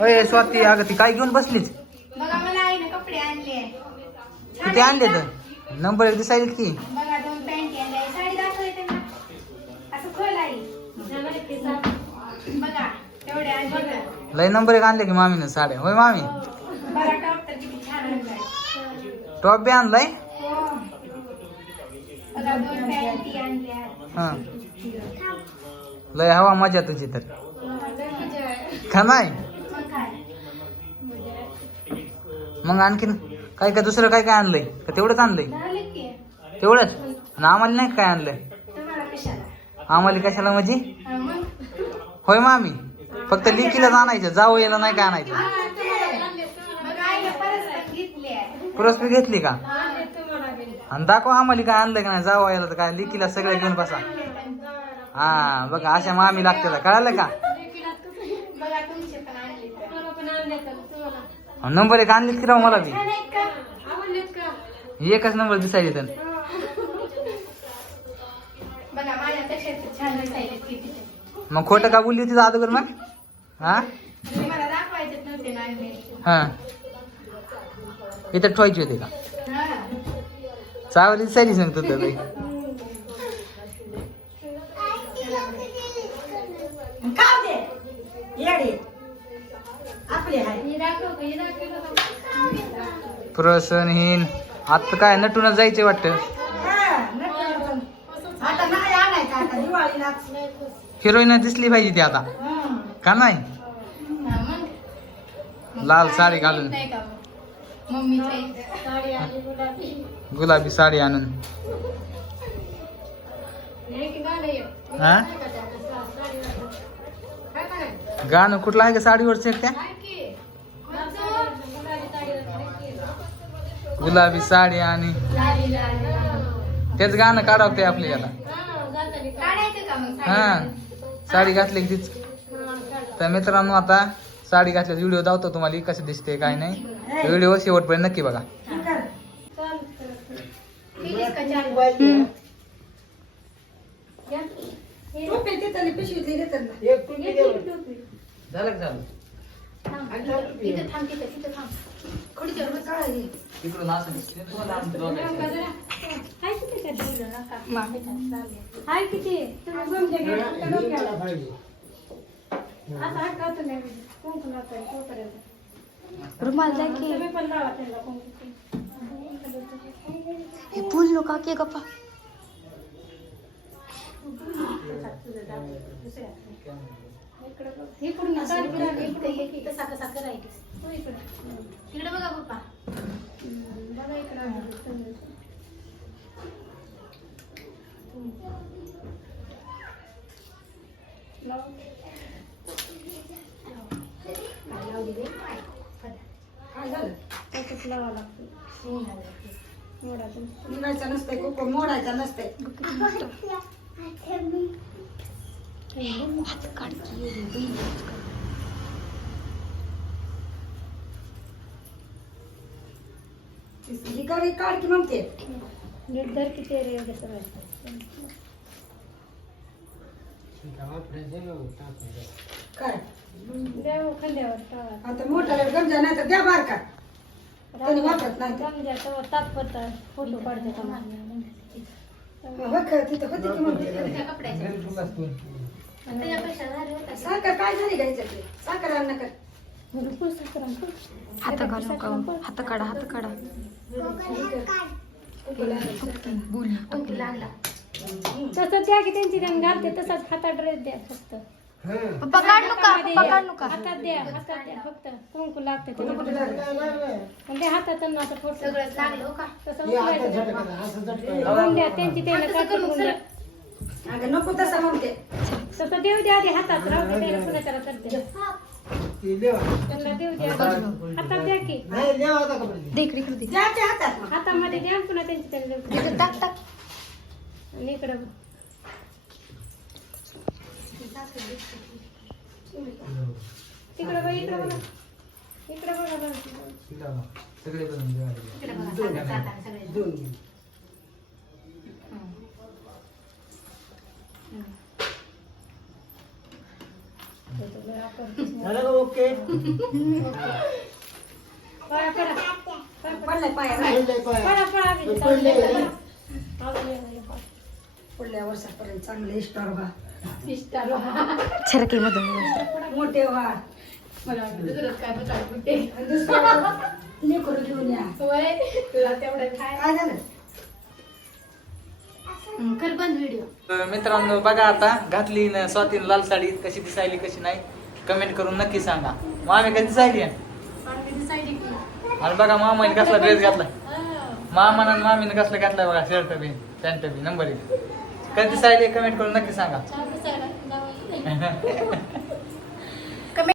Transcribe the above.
अय स्वाती अगं ती काय घेऊन बसलीच? बघा मला कपडे आणले किती आणले तर नंबर एक दिसायला की? बघा दोन पॅन्ट आणले साडी दाखवते त्यांना. असं खोल आहे. बघा तेवढे आणले तर. लय नंबर एक आणले की मामीनं साड्या. होय मामी? बघा टॉप तर किती छान आणलाय. टॉप बी आणलाय? हो. बघा दोन पॅन्टी आणल्या हा. लय हवा मजा तुझी तर. का नाही मग काय मग आणखीन काय काय दुसरं काय काय आणलंय? का तेवढंच आणलंय? तेवढंच? आणि आम्हाला नाही काय आणलंय? आम्हाला कशाला म्हणजे? होय मामी. फक्त लिकीलाच आणायचं जाऊ याला नाही काय आणायचं? पुरस्पी घेतली का? आणि दाखव आम्हाला काय आणलं का नाही जाऊ याला तर काय लिकीला सगळं घेऊन बसा. हा बघा अशा मामी लागते कळालं का बघा तुमचे पण आणले तर नंबर एक आणली की राव मला बी? एकच नंबर तर तर दिसायले तिथे. मग खोटं का बोलली होती अगोदर मग? हा? हा. इथं ठेवायची होती का? चावली दिसायली सांगतो तर बाई. खाऊ दे येडे आपले आहे प्रसन हिन आता काय नटूनच जायचे वाटतं? हा, नक्की. आता नाही आणायचं आता दिवाळीला हिरोईन दिसली पाहिजे ती आता. हं. का नाही? लाल साडी घालून. गुलाबी. साडी आणून. हा? गाणं? कुठलं आहे का साडीवरचं त्या? गुलाबी साडी आणि तेच गाणं काढावं ते का मग हा साडी घातली की तीच? तर मित्रांनो आता साडी घातल्याचा व्हिडिओ दावतो तुम्हाला कशी दिसते काय नाही. व्हिडिओ शेवटपर्यंत नक्की बघा. झालं झालं? इथं इथं थांब तिथं तिथं थांब खुर्चीवर बस. तिकडून असं दिसते तुम्हाला आमचं बघायचं. हाय किती तुम्ही गमच्या घ्या, आपल्या डोक्यावर. आता हात लावतो नाही मी. कुंकू लावतोय, तोपर्यंत. रुमाल द्या की तुम्ही पण लावा त्यांना कुंकू. हे बोललो का की गप्पा इकडं असं इकडं, करायचं. तू इकडं. इकडं बघा पप्पा बघा इकडं लाव. काय लावली रे? काय झालं? त्याच्यात लागतं. निघायचं नसतंय कुकू मोडायचं नसतंय काढ काढ की म्हणते नीट धर किती रे सगळं. काय द्या टाळा. आता मोठा गमजा नाही तर द्या बार का कोणी वापरत नाही तेव्हा तात्पुरता फोटो काढते का बघ तिथं होती की म्हणते साखर काय झाली गायचं ते साखर आण नका हात काढ हात काढा. हात काढा. बोल तसं द्या की त्यांची त्यांनी घालते तसाच हातात ड्रेस द्या फक्त. पप्पा काढ नका पप्पा काढ नका हातात द्या हातात द्या फक्त. कुंकू लागते पण ते हातात त्यांना असं फोटो सगळं लागलं का? तसं उचलायचं. त्यांची त्यांना काढून द्या. अगं नको तसं म्हणते. तसं देऊ द्या आधी हातात राहू दे त्याला कुणाच्याला करते त्यांना देऊ द्या हातात द्या की दे इकडे इकडे दे द्या ते हातात मग हातामध्ये द्या पुन्हा त्यांची त्यांना देऊ द्या. इकडे टाक टाक आणि इकडं तिकडं बघ इकडं बघा इकडं बघा बघा सगळे बनवून द्या. झालं का ओके? पळा, पळा. पडले पाय. पळा, पळा, आम्ही पडले. अजून एक मिनिट. पुढल्या वर्षापर्यंत चांगले स्टॉर बा इष्टाला. छरकी मधून मोठे व्हा. मला वाटलं दुसरंच काय बघायला कुठे. आणि दुसरं लेकरं घेऊन या. होय, तुला तेवढं काय? काय झालं? कर बंद व्हिडिओ. तर मित्रांनो बघा आता घातली न स्वातीन लाल साडी. कशी दिसायली कशी नाही. कमेंट करून नक्की सांगा. मामी दिसायली आहे? आणि बघा मामाने कसला ड्रेस घातलाय. मामानं आणि मामीने कसला घातलाय बघा शर्ट बी पॅन्ट बी नंबर एक कधी दिसायली कमेंट करून नक्की सांगा.